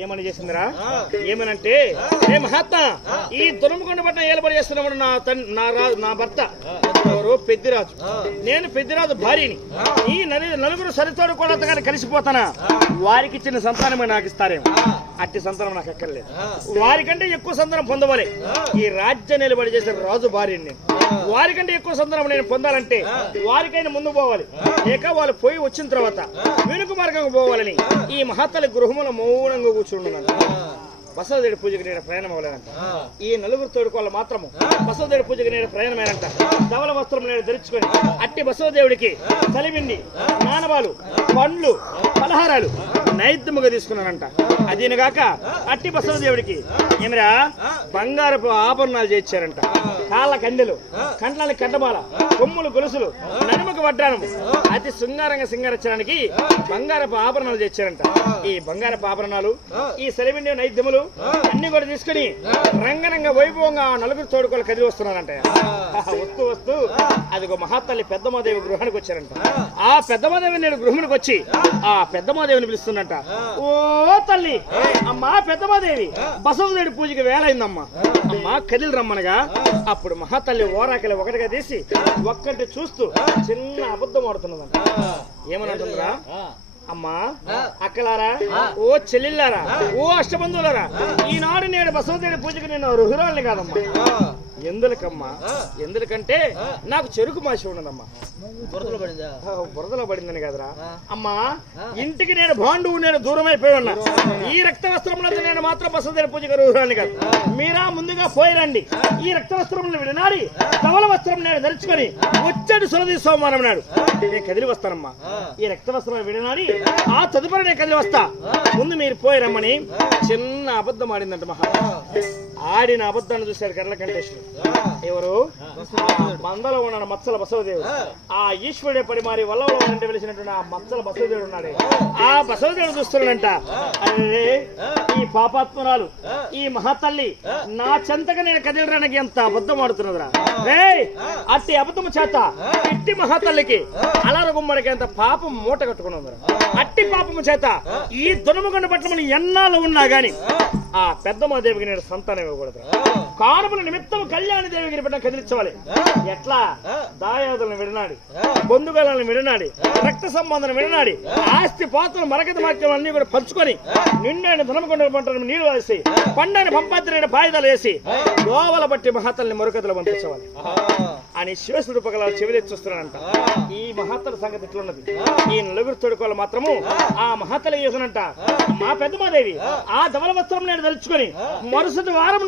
ఏమని చేసిందిరా? ఏమనంటే, ఏ మహాత్మా, ఈ దురమకొండ పట్ల ఏలుబడి చేస్తున్నాడు నా భర్త ఎవరు? పెద్దిరాజు. నేను పెద్దిరాజు భార్యని. ఈ నలుగురు సరితోడు కూడా అంతగానే కలిసిపోతానా? వారికి ఇచ్చిన సంతానమే నాకు ఇస్తారేమో. అట్టి సంతానం నాకు ఎక్కర్లేదు. వారికంటే ఎక్కువ సంతానం పొందవాలి. ఈ రాజ్య నిలబడి చేసిన రాజు భార్యని నేను. వారికంటే ఎక్కువ సంతానం నేను పొందాలంటే వారికైనా ముందు పోవాలి, లేక వాళ్ళు పోయి వచ్చిన తర్వాత వెనుక మార్గంగా పోవాలని ఈ మహాతల్లి గృహములో మౌనంగా కూర్చుంటున్నాను. బసవదేవుడి పూజకి నేను ప్రయాణం అవ్వలేనంట. ఈ నలుగురు తోడుకోళ్ళు మాత్రము బసవదేవుడి పూజకి నేను ప్రయాణమేనంట. ధవల వస్త్రం నేను ధరించుకొని అట్టి బసవదేవుడికి కలిపిండి, నానవాలు, పండ్లు, పలహారాలు నైద్యముగా తీసుకున్నానంట. అదీనగాక అట్టి బసవదేవుడికి ఏమిరా బంగారపు ఆభరణాలు చేయించారంట. కాళ్ళ కండెలు, కండ్లని కండమాల, కొమ్ములు గొలుసులు, నడుముకు వడ్డానము, అతి శృంగారంగా సింగారించడానికి బంగారపు ఆభరణాలు చేయించారంట. ఈ బంగారపు ఆభరణాలు, ఈ సెలవిండి నైద్యములు అన్ని కూడా తీసుకుని రంగరంగ వైభవంగా నలుగురు తోడుకోలు కదిలి వస్తున్నారంట. వస్తూ వస్తూ అదిగో మహాతల్లి పెద్దమాదేవి గృహానికి వచ్చారంట. ఆ పెద్దమాదేవి నేను గృహానికి వచ్చి ఆ పెద్దమాదేవిని పిలుస్తున్నట్ట. ఓ తల్లి, అమ్మా పెద్దమాదేవి, బసవదేవుడి పూజకి వేలైందమ్మా, అమ్మా కదిలి రమ్మనగా అప్పుడు మహాతల్లి ఓరాకలి ఒకటిగా తీసి ఒక్కటి చూస్తూ చిన్న అబద్ధం ఆడుతున్నదంట. ఏమనంటుందిరా? అమ్మా అక్కలారా, ఓ చెల్లెళ్ళారా, ఓ అష్టబంధువులారా, ఈనాడు నేను బసవదేవుడి పూజకి నేను రుహురాల్ని కాదమ్మా. ఎందులకమ్మా? ఎందుకంటే నాకు చెరుకు మాసి ఉన్నదమ్మా. బురదలో పడిందని కదరా అమ్మా. ఇంటికి నేను బాండువు, నేను దూరం అయిపోయి ఉన్నా. ఈ రక్త వస్త్రములతో నేను మాత్రం బసవదేవుడి పూజకి రుహురాల్ని కాదు. మీరా ముందుగా పోయిరండి. ఈ రక్త వస్త్రములను విడనాడి ధవల వస్త్రం నేను ధరించుకొని వచ్చాడు సురది సోమవారం నాడు నేను కదిలి వస్తానమ్మా. ఈ రక్త వస్త్రం విడనాడి ఆ తదుపరి నేను కదిలి వస్తా. ముందు మీరు పోయిరమ్మని చిన్న అబద్ధం ఆడిందంట మహా. ఆడిన అబద్ధాన్ని చూశారు కర్ల కంటేశ్వరుడు. ఎవరు? మందలో ఉన్న మత్సల బసవదేవుడు. ఆ ఈశ్వరుడే పడి మారి వల్లవలో అంటే వెలిసినటువంటి ఆ మత్సల బసవదేవుడు ఉన్నాడే. ఆ బసవదేవుడు చూస్తున్నాడంట. అరే ఈ పాపాత్మరాలు, ఈ మహాతల్లి నా చెంతగా నేను కదిలడానికి ఎంత అబద్ధం ఆడుతున్నదిరా. అట్టి అబద్ధము చేత ఇట్టి మహాతల్లికి అలర గుమ్మడికి ఎంత పాపం మూట కట్టుకున్నదిరా. అట్టి పాపము చేత ఈ దునమగొండ పట్టణం ఎన్నాళ్ళు ఉన్నా గాని ఆ పెద్దమాదేవికి నేను సంతానం ఇవ్వకూడదు. కానుపుల నిమిత్తం కళ్యాణ దేవికి బిడ్డ కదిలించవాలి. ఎట్లా? దాయాదులను విడనాడి, బంధుగలను విడనాడి, రక్త సంబంధం విడనాడి, ఆస్తి పాత్రలు మరకత మాత్రం అన్ని కూడా పంచుకొని నిండైన దునమగొండ పంటను నీరు వేసి పండైన పంపాత్రైన పాయుధాలు వేసి దోవల బట్టి మహాతల్ని మరుకతలు పంపించవాలి అని శివసుడు పగల చెవిలెత్తి చూస్తున్నానంట. ఈ మహాతల సంగతి ఇట్లున్నది. ఈ నలుగురు తోడుకోలు మాత్రము ఆ మహాతల చేసినంట. మా పెద్దమాదేవి ఆ ధవల వస్త్రం నేను ధరించుకొని మరుసటి వారం